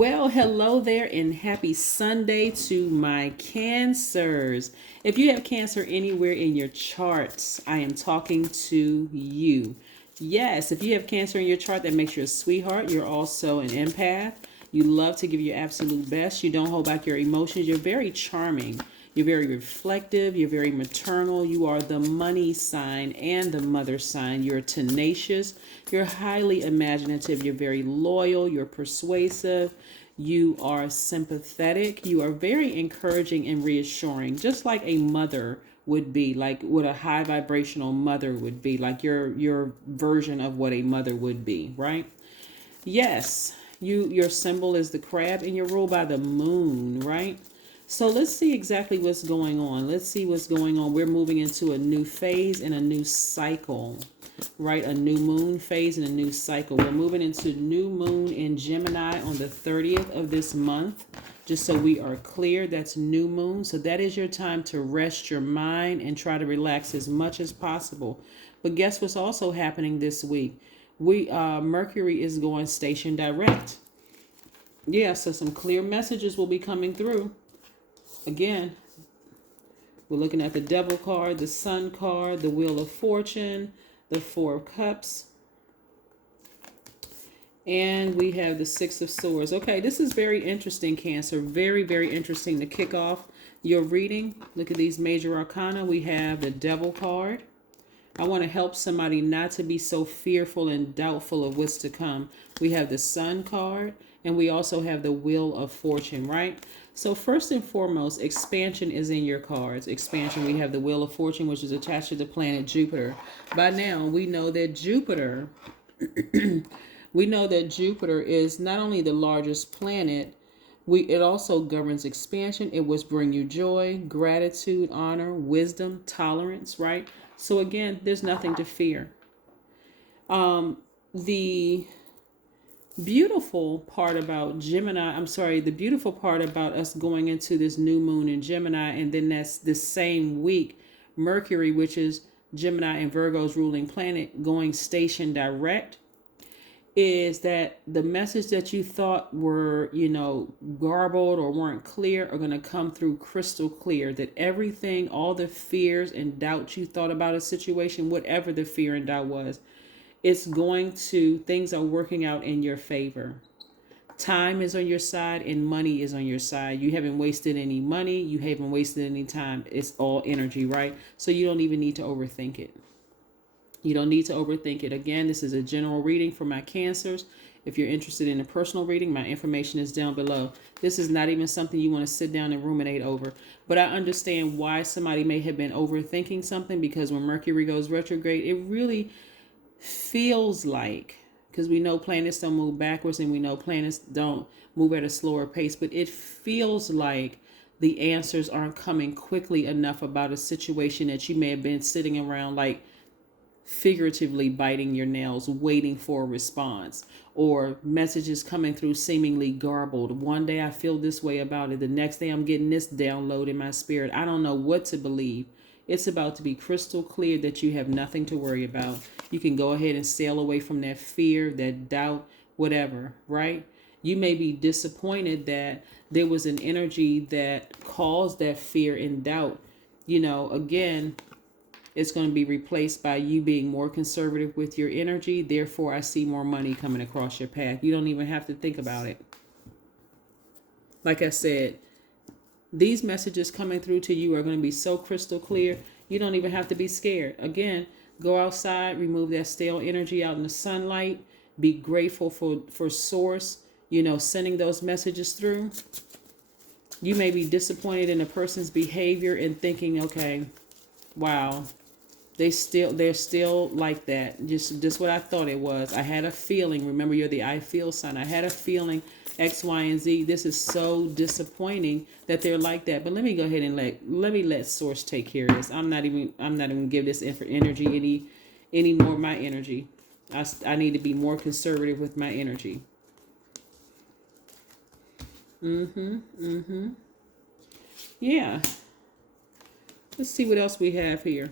Well, hello there and happy Sunday to my Cancers. If you have Cancer anywhere in your charts, I am talking to you. Yes, if you have Cancer in your chart, that makes you a sweetheart. You're also an empath. You love to give your absolute best. You don't hold back your emotions. You're very charming. You're very reflective. You're very maternal. You are the money sign and the mother sign. You're tenacious. You're highly imaginative. You're very loyal. You're persuasive. You are sympathetic. You are very encouraging and reassuring, just like a mother would be, like what a high vibrational mother would be, like your version of what a mother would be, right? Yes, your symbol is the crab and you're ruled by the moon, right? So let's see exactly what's going on. Let's see what's going on. We're moving into a new phase and a new cycle, right? A new moon phase and a new cycle. We're moving into new moon in Gemini on the 30th of this month. Just so we are clear, that's new moon. So that is your time to rest your mind and try to relax as much as possible. But guess what's also happening this week? Mercury is going station direct. Yeah, so some clear messages will be coming through. Again, we're looking at the Devil card, the Sun card, the Wheel of Fortune, the Four of Cups, and we have the Six of Swords. Okay, this is very interesting, Cancer. Very, very interesting to kick off your reading. Look at these major arcana. We have the Devil card. I want to help somebody not to be so fearful and doubtful of what's to come. We have the Sun card, and we also have the Wheel of Fortune, right? So first and foremost, expansion is in your cards. Expansion, we have the Wheel of Fortune, which is attached to the planet Jupiter. By now, we know that Jupiter is not only the largest planet, it also governs expansion. It was bring you joy, gratitude, honor, wisdom, tolerance, right? So again, there's nothing to fear. The beautiful part about the beautiful part about us going into this new moon in Gemini, and then that's the same week, Mercury, which is Gemini and Virgo's ruling planet, going station direct, is that the message that you thought were, garbled or weren't clear are going to come through crystal clear. That everything, all the fears and doubts you thought about a situation, whatever the fear and doubt was, things are working out in your favor. Time is on your side and money is on your side. You haven't wasted any money. You haven't wasted any time. It's all energy, right? So you don't even need to overthink it. You don't need to overthink it. Again, this is a general reading for my Cancers. If you're interested in a personal reading, my information is down below. This is not even something you want to sit down and ruminate over. But I understand why somebody may have been overthinking something, because when Mercury goes retrograde, it really feels like, because we know planets don't move backwards and we know planets don't move at a slower pace, but it feels like the answers aren't coming quickly enough about a situation that you may have been sitting around, like figuratively biting your nails, waiting for a response, or messages coming through seemingly garbled. One day I feel this way about it. The next day I'm getting this download in my spirit. I don't know what to believe. It's about to be crystal clear that you have nothing to worry about. You can go ahead and sail away from that fear, that doubt, whatever, right? You may be disappointed that there was an energy that caused that fear and doubt. Again, it's going to be replaced by you being more conservative with your energy. Therefore, I see more money coming across your path. You don't even have to think about it. Like I said, these messages coming through to you are going to be so crystal clear. You don't even have to be scared. Again, go outside, remove that stale energy out in the sunlight. Be grateful for source, sending those messages through. You may be disappointed in a person's behavior and thinking, okay, wow, they're still like that. Just what I thought it was. I had a feeling. Remember, you're the I feel sign. I had a feeling X, Y, and Z. This is so disappointing that they're like that. But let me go ahead and let source take care of this. I'm not even gonna give this energy any more of my energy. I need to be more conservative with my energy. Yeah. Let's see what else we have here.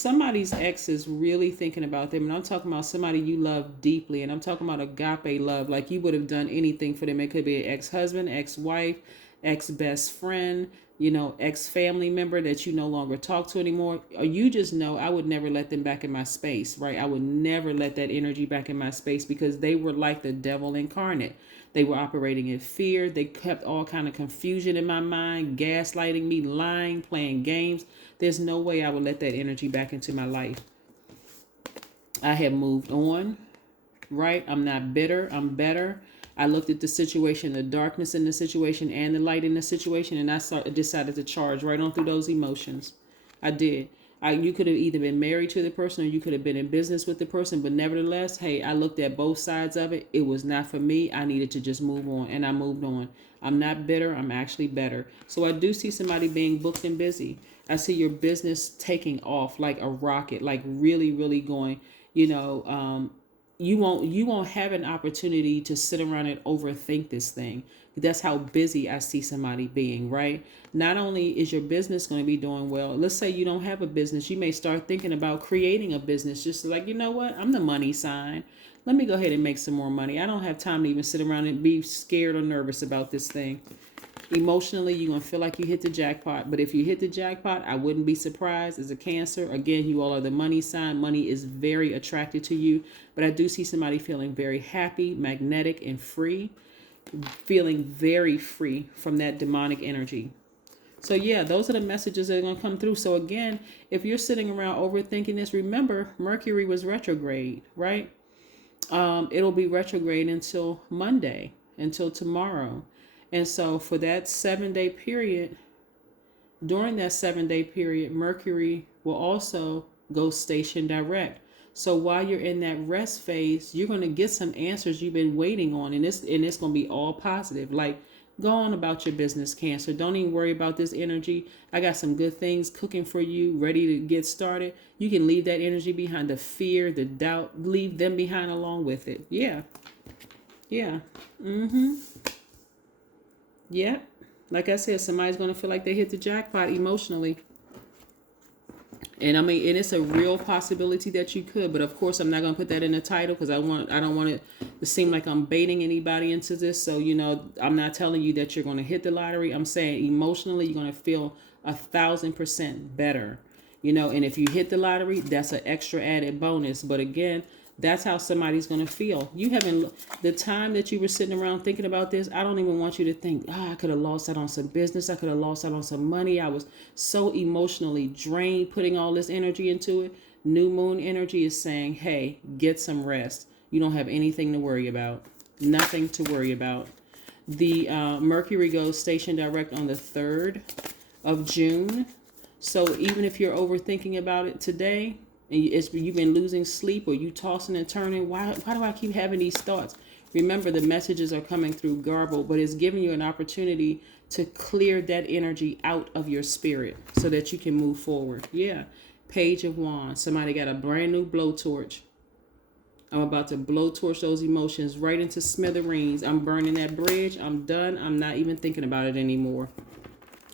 somebody's ex is really thinking about them. And I'm talking about somebody you love deeply. And I'm talking about agape love. Like you would have done anything for them. It could be an ex-husband, ex-wife, ex-best friend, ex-family member that you no longer talk to anymore. Or you just know I would never let them back in my space, right? I would never let that energy back in my space because they were like the devil incarnate. They were operating in fear. They kept all kind of confusion in my mind, gaslighting me, lying, playing games. There's no way I would let that energy back into my life. I have moved on, right? I'm not bitter. I'm better. I looked at the situation, the darkness in the situation and the light in the situation, and I decided to charge right on through those emotions. I did. You could have either been married to the person or you could have been in business with the person, but nevertheless, hey, I looked at both sides of it. It was not for me. I needed to just move on, and I moved on. I'm not bitter. I'm actually better. So I do see somebody being booked and busy. I see your business taking off like a rocket, like really, really going, you won't have an opportunity to sit around and overthink this thing. That's how busy I see somebody being, right? Not only is your business going to be doing well, let's say you don't have a business, you may start thinking about creating a business, just like, you know what, I'm the money sign. Let me go ahead and make some more money. I don't have time to even sit around and be scared or nervous about this thing. Emotionally, you're going to feel like you hit the jackpot. But if you hit the jackpot, I wouldn't be surprised. As a Cancer, again, you all are the money sign. Money is very attracted to you. But I do see somebody feeling very happy, magnetic, and free. Feeling very free from that demonic energy. So yeah, those are the messages that are going to come through. So again, if you're sitting around overthinking this, remember Mercury was retrograde, right? It'll be retrograde until Monday, until tomorrow. And so for that 7-day period, during that 7-day period, Mercury will also go station direct. So while you're in that rest phase, you're going to get some answers you've been waiting on. And it's going to be all positive. Like, go on about your business, Cancer. Don't even worry about this energy. I got some good things cooking for you, ready to get started. You can leave that energy behind, the fear, the doubt, leave them behind along with it. Yeah. Yeah. Yeah. Like I said, somebody's going to feel like they hit the jackpot emotionally. And I mean, and it's a real possibility that you could, but of course I'm not going to put that in the title because I don't want it to seem like I'm baiting anybody into this. So, I'm not telling you that you're going to hit the lottery. I'm saying emotionally, you're going to feel 1,000% better, and if you hit the lottery, that's an extra added bonus. But again, that's how somebody's going to feel. You haven't, the time that you were sitting around thinking about this, I don't even want you to think, I could have lost out on some business. I could have lost out on some money. I was so emotionally drained putting all this energy into it. New moon energy is saying, hey, get some rest. You don't have anything to worry about. Nothing to worry about. The Mercury goes station direct on the 3rd of June. So even if you're overthinking about it today, and you've been losing sleep or you tossing and turning, why do I keep having these thoughts? Remember, the messages are coming through garbled, but it's giving you an opportunity to clear that energy out of your spirit so that you can move forward. Yeah. Page of Wands. Somebody got a brand new blowtorch. I'm about to blowtorch those emotions right into smithereens. I'm burning that bridge. I'm done. I'm not even thinking about it anymore.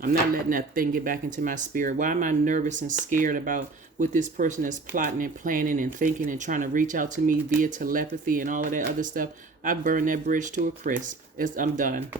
I'm not letting that thing get back into my spirit. Why am I nervous and scared about what this person is plotting and planning and thinking and trying to reach out to me via telepathy and all of that other stuff? I burned that bridge to a crisp. I'm done.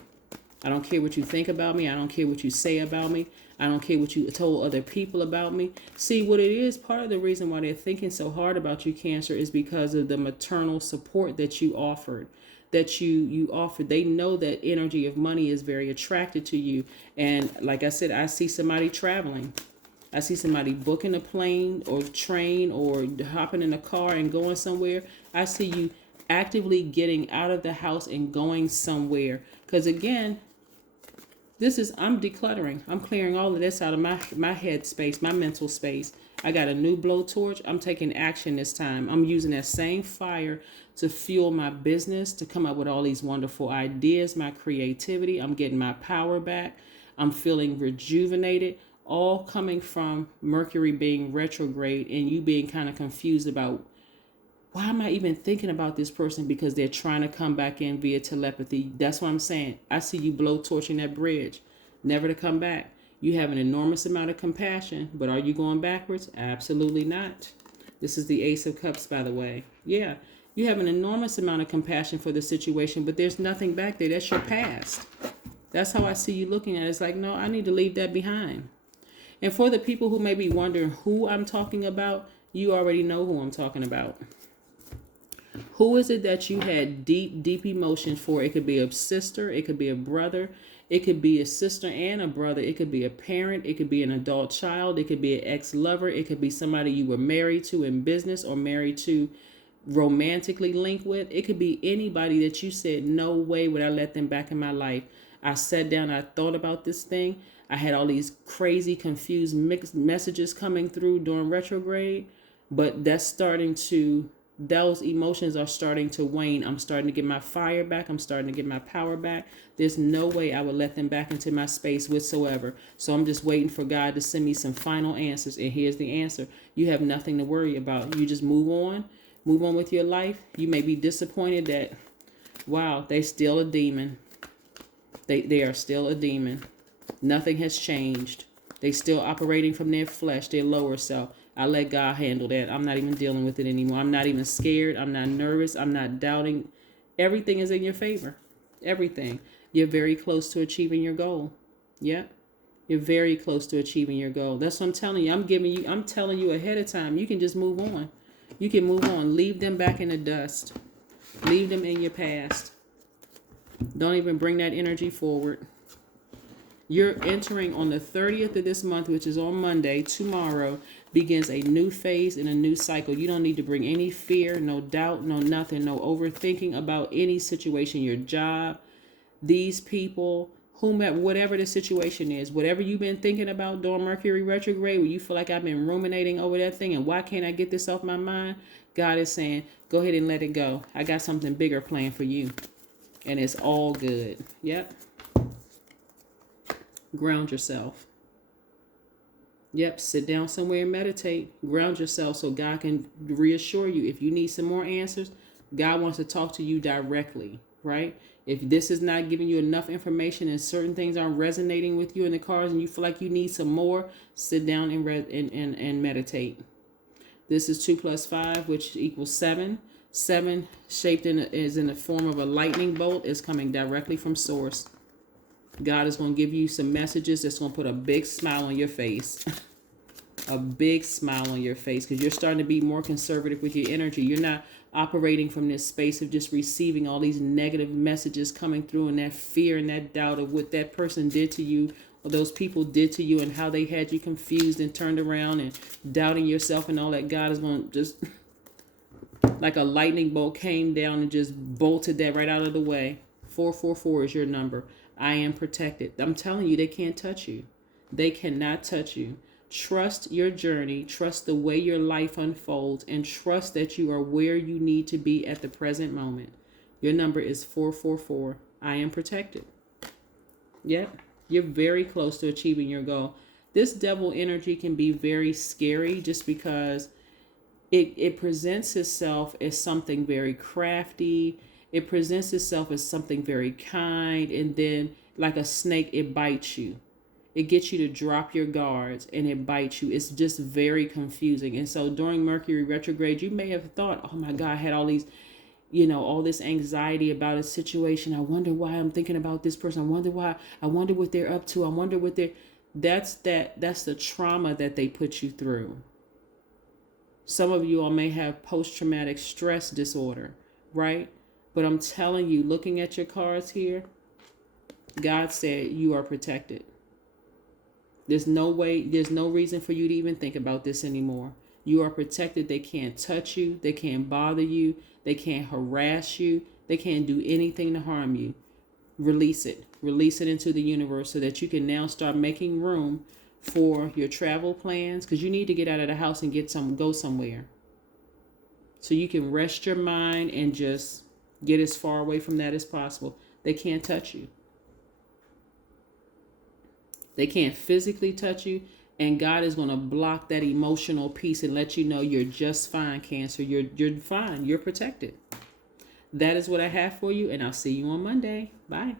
I don't care what you think about me. I don't care what you say about me. I don't care what you told other people about me. See, what it is, part of the reason why they're thinking so hard about you, Cancer, is because of the maternal support that you offered. You offered. They know that energy of money is very attracted to you. And like I said, I see somebody traveling. I see somebody booking a plane or train or hopping in a car and going somewhere. I see you actively getting out of the house and going somewhere. Because again, I'm decluttering. I'm clearing all of this out of my head space, my mental space. I got a new blowtorch. I'm taking action this time. I'm using that same fire to fuel my business, to come up with all these wonderful ideas, my creativity. I'm getting my power back. I'm feeling rejuvenated, all coming from Mercury being retrograde and you being kind of confused about, why am I even thinking about this person? Because they're trying to come back in via telepathy. That's what I'm saying. I see you blow torching that bridge, never to come back. You have an enormous amount of compassion, but are you going backwards? Absolutely not. This is the Ace of Cups, by the way. Yeah, you have an enormous amount of compassion for the situation, but there's nothing back there. That's your past. That's how I see you looking at it. It's like, no, I need to leave that behind. And for the people who may be wondering who I'm talking about, you already know who I'm talking about. Who is it that you had deep, deep emotion for? It could be a sister. It could be a brother. It could be a sister and a brother. It could be a parent. It could be an adult child. It could be an ex-lover. It could be somebody you were married to in business or married to romantically linked with. It could be anybody that you said, no way would I let them back in my life. I sat down, I thought about this thing. I had all these crazy, confused mixed messages coming through during retrograde, but those emotions are starting to wane. I'm starting to get my fire back. I'm starting to get my power back. There's no way I would let them back into my space whatsoever. So I'm just waiting for God to send me some final answers. And here's the answer. You have nothing to worry about. You just move on. Move on with your life. You may be disappointed that, wow, they're still a demon. They are still a demon. Nothing has changed. They still operating from their flesh, their lower self. I let God handle that. I'm not even dealing with it anymore. I'm not even scared. I'm not nervous. I'm not doubting. Everything is in your favor. Everything. You're very close to achieving your goal. Yeah. You're very close to achieving your goal. That's what I'm telling you. I'm telling you ahead of time. You can just move on. You can move on. Leave them back in the dust. Leave them in your past. Don't even bring that energy forward. You're entering on the 30th of this month, which is on Monday. Tomorrow begins a new phase and a new cycle. You don't need to bring any fear, no doubt, no nothing, no overthinking about any situation, your job, these people, whomever, whatever the situation is, whatever you've been thinking about during Mercury retrograde, where you feel like I've been ruminating over that thing and why can't I get this off my mind? God is saying, go ahead and let it go. I got something bigger planned for you. And it's all good. Yep. Ground yourself. Yep. Sit down somewhere and meditate. Ground yourself so God can reassure you. If you need some more answers, God wants to talk to you directly, right? If this is not giving you enough information and certain things aren't resonating with you in the cards and you feel like you need some more, sit down and meditate. This is 2 + 5, which equals 7. 7 shaped is in the form of a lightning bolt, is coming directly from source. God is going to give you some messages that's going to put a big smile on your face. A big smile on your face, because you're starting to be more conservative with your energy. You're not operating from this space of just receiving all these negative messages coming through and that fear and that doubt of what that person did to you or those people did to you and how they had you confused and turned around and doubting yourself and all that. God is going to just, like a lightning bolt, came down and just bolted that right out of the way. 444 is your number. I am protected. I'm telling you, they can't touch you. They cannot touch you. Trust your journey. Trust the way your life unfolds, and trust that you are where you need to be at the present moment. Your number is 444. I am protected. Yep. You're very close to achieving your goal. This devil energy can be very scary just because it presents itself as something very crafty. It presents itself as something very kind, and then like a snake, it bites you. It gets you to drop your guards and it bites you. It's just very confusing. And so during Mercury retrograde, you may have thought, oh my God, I had all these, all this anxiety about a situation. I wonder why I'm thinking about this person. I wonder what they're up to. I wonder what that's the trauma that they put you through. Some of you all may have post-traumatic stress disorder, right? But I'm telling you, looking at your cards here, God said you are protected. There's no reason for you to even think about this anymore. You are protected. They can't touch you. They can't bother you. They can't harass you. They can't do anything to harm you. Release it. Release it into the universe so that you can now start making room for your travel plans, because you need to get out of the house and go somewhere. So you can rest your mind and just get as far away from that as possible. They can't touch you. They can't physically touch you. And God is going to block that emotional piece and let you know you're just fine, Cancer. You're fine. You're protected. That is what I have for you. And I'll see you on Monday. Bye.